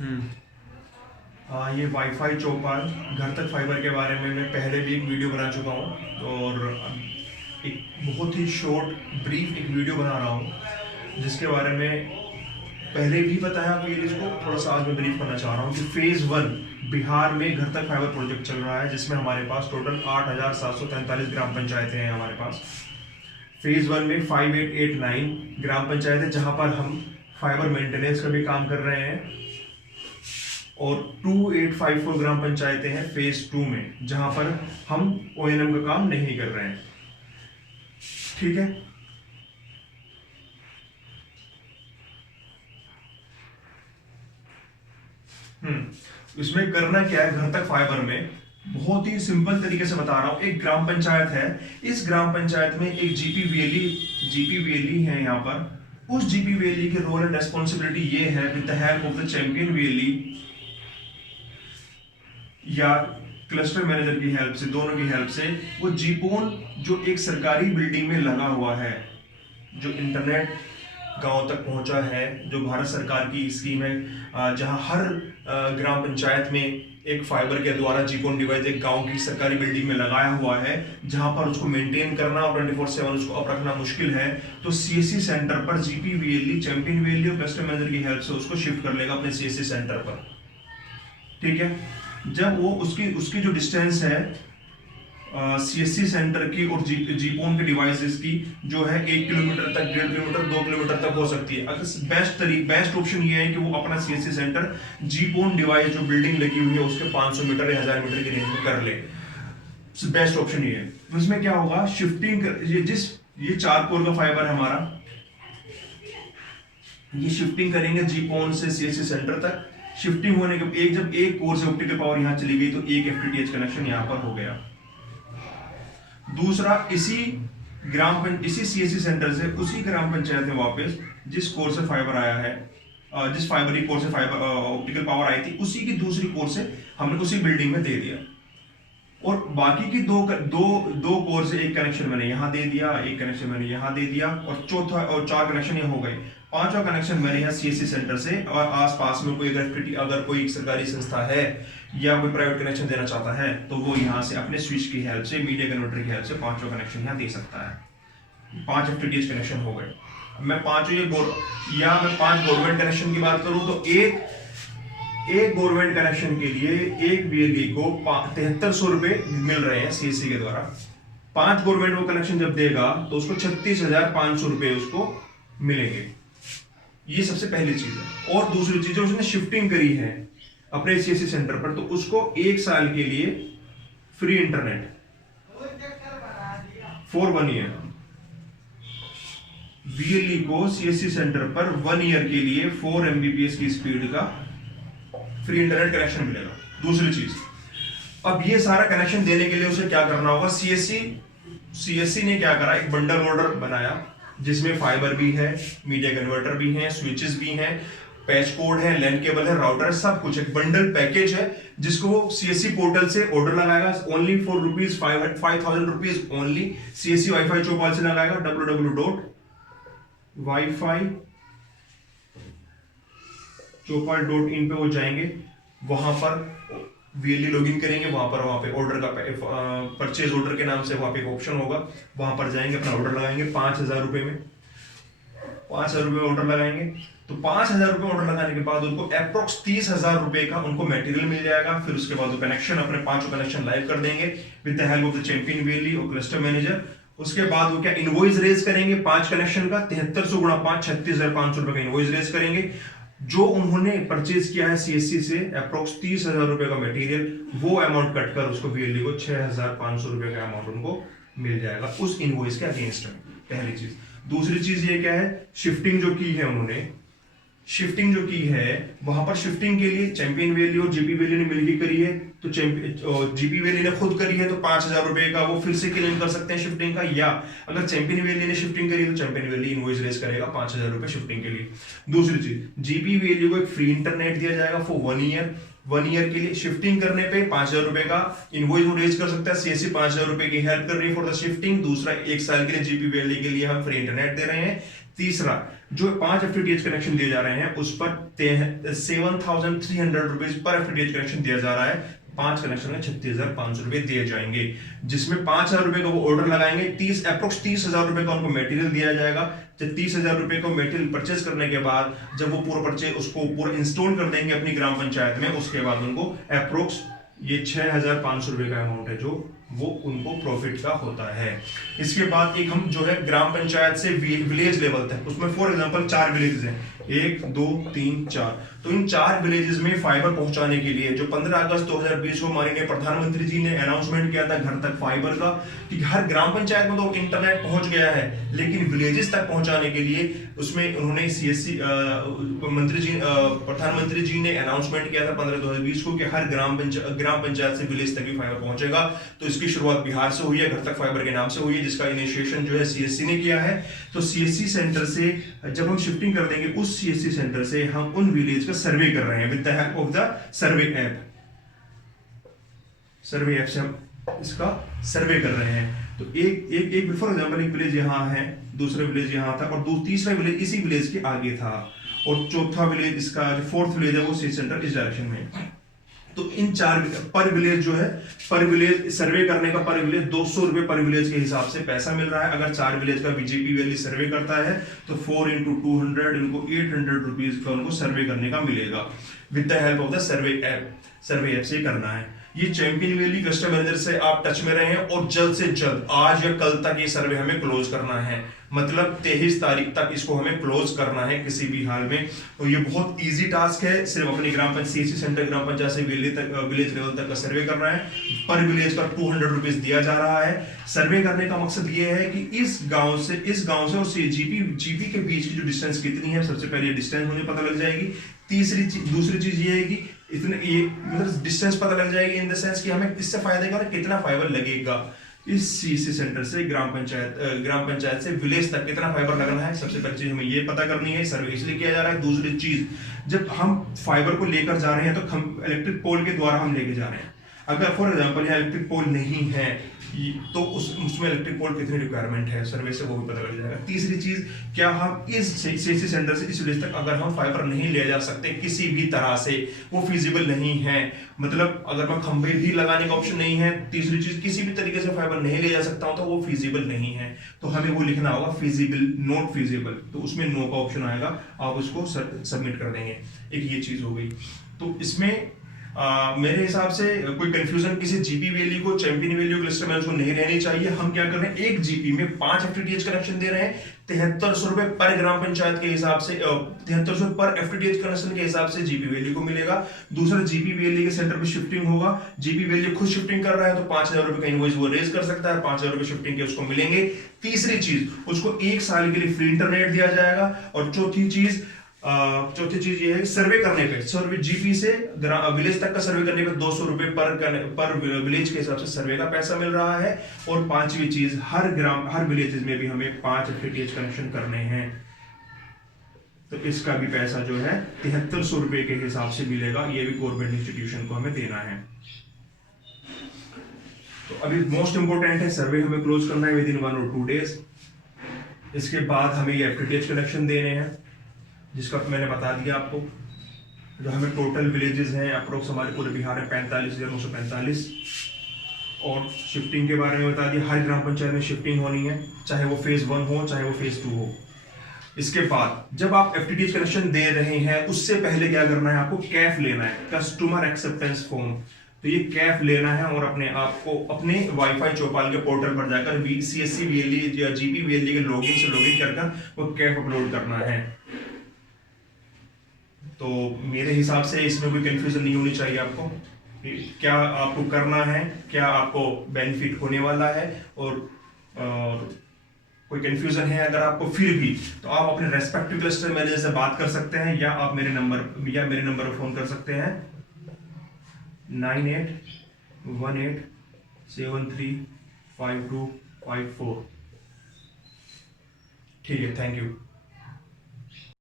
हम्म। ये वाईफाई चौपाल घर तक फाइबर के बारे में मैं पहले भी एक वीडियो बना चुका हूँ, और एक बहुत ही शॉर्ट ब्रीफ एक वीडियो बना रहा हूँ जिसके बारे में पहले भी बताया, फिर इसको थोड़ा सा आज मैं ब्रीफ करना चाह रहा हूँ कि फेज़ 1 बिहार में घर तक फाइबर प्रोजेक्ट चल रहा है, जिसमें हमारे पास टोटल 8,743 ग्राम पंचायतें हैं हमारे पास। फेज़ 1 में 5889 ग्राम पंचायत है जहाँ पर हम फाइबर मेंटेनेंस का भी काम कर रहे हैं, और 2854 ग्राम पंचायतें हैं फेज़ 2 में जहां पर हम ओएनएम का काम नहीं कर रहे हैं। ठीक है। इसमें करना क्या है, घर तक फाइबर में बहुत ही सिंपल तरीके से बता रहा हूं। एक ग्राम पंचायत है, इस ग्राम पंचायत में एक जीपीवीएलई है यहाँ पर। उस जीपीवीएलई के रोल एंड रेस्पॉन्सिबिलिटी ये है, with the help of the champion VLE या क्लस्टर मैनेजर की हेल्प से, दोनों की हेल्प से, वो जीपोन जो एक सरकारी बिल्डिंग में लगा हुआ है, जो इंटरनेट गांव तक पहुंचा है, जो भारत सरकार की स्कीम है, जहां हर ग्राम पंचायत में एक फाइबर के द्वारा जीपोन डिवाइस एक गांव की सरकारी बिल्डिंग में लगाया हुआ है, जहां पर उसको मेंटेन करना और 24/7 उसको अप रखना मुश्किल है, तो सीएससी सेंटर पर जीपीवीएलई, चैंपियन वीएलई और क्लस्टर मैनेजर की हेल्प से उसको शिफ्ट कर लेगा अपने सीएससी सेंटर पर। ठीक है। जब वो उसकी उसकी जो डिस्टेंस है सीएससी सेंटर की और जीपोन के डिवाइसेस की जो है 1 किलोमीटर तक, 1.5 किलोमीटर, 2 किलोमीटर तक हो सकती है। अगर बेस्ट ऑप्शन ये है कि वो अपना सीएससी सेंटर जीपोन डिवाइस जो बिल्डिंग लगी हुई है उसके 500 मीटर या 1000 मीटर की रेंज में कर ले। बेस्ट ऑप्शन ये है। तो इसमें क्या होगा, शिफ्टिंग ये 4 कोर का फाइबर है हमारा, ये शिफ्टिंग करेंगे जीपोन से सीएससी सेंटर तक। शिफ्टिंग होने के जब एक कोर से ऑप्टिकल पावर यहां चली गई तो एक एफटीटीएच कनेक्शन यहां पर हो गया। दूसरा, इसी सीएससी सेंटर से उसी ग्राम पंचायत में वापस जिस कोर से फाइबर आया है, जिस फाइबर कोर से फाइबर ऑप्टिकल पावर आई थी, उसी की दूसरी कोर से हमने उसी बिल्डिंग में दे दिया। और बाकी की दो कोर से एक कनेक्शन मैंने यहां दे दिया, एक कनेक्शन मैंने यहां दे दिया, और चौथा और 4 कनेक्शन ये हो गए। 5वां कनेक्शन मैंने यहाँ सीएससी सेंटर से, और आसपास में अगर कोई सरकारी संस्था है या कोई प्राइवेट कनेक्शन देना चाहता है तो वो यहाँ से अपने स्विच की हेल्प से, मीडिया कन्वर्टर की हेल्प से 5वां कनेक्शन यहाँ दे सकता है। 5 एफटीटीएच कनेक्शन हो गए। मैं 5 गवर्नमेंट कनेक्शन की बात करूं तो एक गवर्नमेंट कनेक्शन के लिए एक बीएलई को 7300 रुपए मिल रहे हैं सीएससी के द्वारा। 5 गवर्नमेंट वो कनेक्शन जब देगा तो उसको 36,500 रुपए उसको मिलेंगे। ये सबसे पहली चीज है। और दूसरी चीज, उसने शिफ्टिंग करी है अपने सीएससी सेंटर पर, तो उसको 1 साल के लिए free internet for 1 year. BLE को सीएससी सेंटर पर 1 ईयर के लिए 4 एमबीपीएस की स्पीड का फ्री इंटरनेट कनेक्शन मिलेगा। दूसरी चीज, अब ये सारा कनेक्शन देने के लिए उसे क्या करना होगा, सीएससी ने क्या करा, एक बंडल ऑर्डर बनाया जिसमें फाइबर भी है, मीडिया कन्वर्टर भी है, स्विचेस भी हैं, पैच कोड है, लैन केबल है, राउटर है, सब कुछ एक बंडल पैकेज है जिसको वो सीएससी पोर्टल से ऑर्डर लगाएगा। Only for rupees 5,000 rupees only CSC wifi Chaupal से लगाएगा। www.wifi-chopal.in पे वो जाएंगे, वहां पर वीएलई लॉगिन करेंगे, वहां पे ऑर्डर का परचेज ऑर्डर के नाम से वहां पे एक ऑप्शन होगा, वहां पर जाएंगे, अपना ऑर्डर लगाएंगे 5,000 रुपए में। 5,000 रुपए ऑर्डर लगाएंगे तो 5,000 रुपए ऑर्डर लगाने के बाद उनको अप्रोक्स 30,000 रुपए का उनको मटेरियल मिल जाएगा। फिर उसके बाद वो कनेक्शन, अपने 5 कनेक्शन लाइव कर देंगे with the help of the champion VLE और क्लस्टर मैनेजर। उसके बाद वो क्या इनवॉइस रेज करेंगे 5 कनेक्शन का, 7300 गुणा 5, 36,500 रुपए का इनवॉइस रेज करेंगे। जो उन्होंने परचेज किया है सीएससी से अप्रोक्स 30,000 रुपए का मटेरियल, वो अमाउंट कट कर उसको वीएलई को 6,500 रुपए का अमाउंट उनको मिल जाएगा उस इनवॉइस के अगेंस्ट में। पहली चीज। दूसरी चीज ये क्या है, शिफ्टिंग जो की है उन्होंने, शिफ्टिंग जो की है वहां पर शिफ्टिंग के लिए चैंपियन वीएलई और जीपी वीएलई ने मिलकर करी है, तो जीपी वीएलई ने खुद करी है तो 5,000 रुपए का वो फिर से क्लेम कर सकते हैं शिफ्टिंग का, या अगर चैंपियन वीएलई ने शिफ्टिंग करी तो चैंपियन वीएलई इनवॉइस रेज करेगा 5,000 रुपए शिफ्टिंग के लिए। दूसरी चीज, जीपी वीएलई को एक फ्री इंटरनेट दिया जाएगा फॉर 1 ईयर। 1 ईयर के लिए शिफ्टिंग करने पे 5,000 रुपए का इनवॉइस वो रेज कर सकता है, सीएससी 5,000 रुपए की हेल्प कर रही है फॉर द शिफ्टिंग। दूसरा, 1 साल के लिए जीपी वीएलई के लिए हम फ्री इंटरनेट दे रहे हैं। तीसरा, जो 5 एफटीटीएच कनेक्शन दिए जा रहे हैं उस पर 7,300 रुपीज पर एफटीटीएच कनेक्शन दिया जा रहा है। 5 कनेक्शन में 36,500 रुपए दिए जाएंगे, जिसमें 5,000 रुपए का वो ऑर्डर लगाएंगे। 30,000 रुपए का उनको मटेरियल दिया जाएगा। जब 30,000 रुपए को मटेरियल परचेज करने के बाद जब वो पूरा परचेज उसको पूरा इंस्टॉल कर देंगे अपनी ग्राम पंचायत में, उसके बाद उनको अप्रोक्स ये 6,500 रुपए का अमाउंट है जो वो उनको प्रॉफिट का होता है। इसके बाद एक हम जो है ग्राम पंचायत से विलेज लेवल तक, उसमें फॉर एग्जांपल 4 विलेजेस हैं, 1 2 3 4, तो इन 4 विलेजेस में फाइबर पहुंचाने के लिए जो 15 अगस्त 2020 को माननीय प्रधानमंत्री जी ने अनाउंसमेंट किया था घर तक फाइबर का, कि हर ग्राम पंचायत में तो इंटरनेट पहुंच गया है, लेकिन विलेजेस तक पहुंचाने के लिए उसमें उन्होंने सीएससी प्रधानमंत्री जी ने अनाउंसमेंट किया था 15/2020 को कि हर ग्राम पंचायत से विलेज तक भी फाइबर पहुंचेगा। तो इसकी शुरुआत बिहार से हुई है, घर तक फाइबर के नाम से हुई है, जिसका इनिशिएशन जो है सीएससी ने किया है। तो सीएससी सेंटर से जब हम शिफ्टिंग कर देंगे, उस सीएससी सेंटर से हम उन विलेज का सर्वे कर रहे हैं with the help of the survey app से हम इसका सर्वे कर रहे हैं। तो एक फॉर एग्जांपल एक विलेज यहाँ है, दूसरा विलेज यहाँ था, और तीसरा विलेज इसी विलेज के आगे था, और चौथा विलेज इसका जो 4th विलेज है वो सी सेंटर इस डायरेक्शन में है। तो इन 4 पर विलेज जो है, पर विलेज सर्वे करने का पर विलेज 200 रुपए पर विलेज के हिसाब से पैसा मिल रहा है। अगर 4 विलेज का बीजेपी वैली सर्वे करता है तो 4 × 200 इनको 800 रुपीज का उनको सर्वे करने का मिलेगा with the help of the survey app से करना है। ये चैंपियन वैली क्लस्टर मैनेजर से आप टच में रहे, और जल्द से जल्द आज या कल तक ये सर्वे हमें क्लोज करना है, मतलब 23 तारीख तक इसको हमें क्लोज करना है किसी भी हाल में। तो ये बहुत इजी टास्क है, सिर्फ अपनी ग्राम पंचायत सेंटर ग्राम पंचायत से विलेज लेवल तक का सर्वे करना है। पर विलेज का 200 रुपीज दिया जा रहा है। सर्वे करने का मकसद ये है कि इस गांव से और जीपी के बीच की जो डिस्टेंस कितनी है, सबसे पहले डिस्टेंस मुझे पता लग जाएगी। दूसरी चीज ये है कि इतने ये मतलब डिस्टेंस पता लग जाएगी इन द सेंस कि हमें इससे फायदा क्या है, कितना फाइबर लगेगा इस सीएससी सेंटर से ग्राम पंचायत से विलेज तक कितना फाइबर लगना है। सबसे पहली चीज हमें ये पता करनी है, सर्वे इसलिए किया जा रहा है। दूसरी चीज, जब हम फाइबर को लेकर जा रहे हैं तो हम इलेक्ट्रिक पोल के द्वारा हम लेके जा रहे हैं। अगर फॉर एग्जांपल यहाँ इलेक्ट्रिक पोल नहीं है तो उसमें इलेक्ट्रिक पोल कितनी रिक्वायरमेंट है, सर्वे से वो भी पता लग जाएगा। तीसरी चीज, क्या हम इस सीएससी सेंटर से इस विलेज तक अगर हम फाइबर नहीं ले जा सकते किसी भी तरह से, वो फिजिबल नहीं है, मतलब अगर मैं खंभे भी लगाने का ऑप्शन नहीं है, तीसरी चीज किसी भी तरीके से फाइबर नहीं ले जा सकता हूं तो वो फिजिबल नहीं है, तो हमें वो लिखना होगा फिजिबल, नॉट फिजिबल, तो उसमें नो का ऑप्शन आएगा, आप उसको सबमिट कर देंगे। एक ये चीज हो गई। तो इसमें मेरे हिसाब से कोई कंफ्यूजन किसी जीपी वैली को, चैंपियन वैली को, क्लस्टर मैनेजर को नहीं रहनी चाहिए। हम क्या कर रहे हैं, एक जीपी में 5 एफटीटीएच कनेक्शन दे रहे हैं, 7300 रुपए पर ग्राम पंचायत के हिसाब से, 7300 पर एफटीटीएच कनेक्शन के हिसाब से जीपी वैली को मिलेगा। दूसरा जीपी वैली के सेंटर पे शिफ्टिंग होगा, जीपी वैली खुद शिफ्टिंग कर रहा है तो 5,000 रुपए का इनवॉइस वो रेज कर सकता है, 5,000 रुपए शिफ्टिंग के उसको मिलेंगे। तीसरी चीज, उसको 1 साल के लिए फ्री इंटरनेट दिया जाएगा। और चौथी चीज ये है, सर्वे करने पे, सर्वे जीपी से विलेज तक का सर्वे करने पे 200 रुपए पर विलेज के हिसाब से सर्वे का पैसा मिल रहा है। और पांचवी चीज, हर विलेज में भी हमें 5 एफटीटीएच कनेक्शन करने हैं, तो इसका भी पैसा जो है 7300 रुपए के हिसाब से मिलेगा। ये भी गवर्नमेंट इंस्टीट्यूशन को हमें देना है। तो अभी मोस्ट इंपोर्टेंट है, सर्वे हमें क्लोज करना है विद इन 1 और 2 डेज। इसके बाद हमें ये एफटीटीएच कनेक्शन देने हैं, जिसका मैंने बता दिया आपको। जो हमें टोटल विलेजेस हैं अप्रोक्स हमारे पूरे बिहार में 45,945। और शिफ्टिंग के बारे में बता दिया, हर ग्राम पंचायत में शिफ्टिंग होनी है, चाहे वो फेज 1 हो चाहे वो फेज 2 हो। इसके बाद जब आप एफटीटीएच कनेक्शन दे रहे हैं उससे पहले क्या करना है, आपको कैफ लेना है, कस्टमर एक्सेप्टेंस फॉर्म। तो ये कैफ लेना है और अपने आप को अपने वाईफाई चौपाल के पोर्टल पर जाकर सीएससी वीएलई या जीपी वीएलई के लॉगिन से लॉगिन कर वो कैफ अपलोड करना है। तो मेरे हिसाब से इसमें कोई कंफ्यूजन नहीं होनी चाहिए आपको, क्या आपको करना है, क्या आपको बेनिफिट होने वाला है। और कोई कंफ्यूजन है अगर आपको फिर भी, तो आप अपने रेस्पेक्टिव क्लस्टर मैनेजर से बात कर सकते हैं, या आप मेरे नंबर पर फोन कर सकते हैं 9818735254। ठीक है, थैंक यू।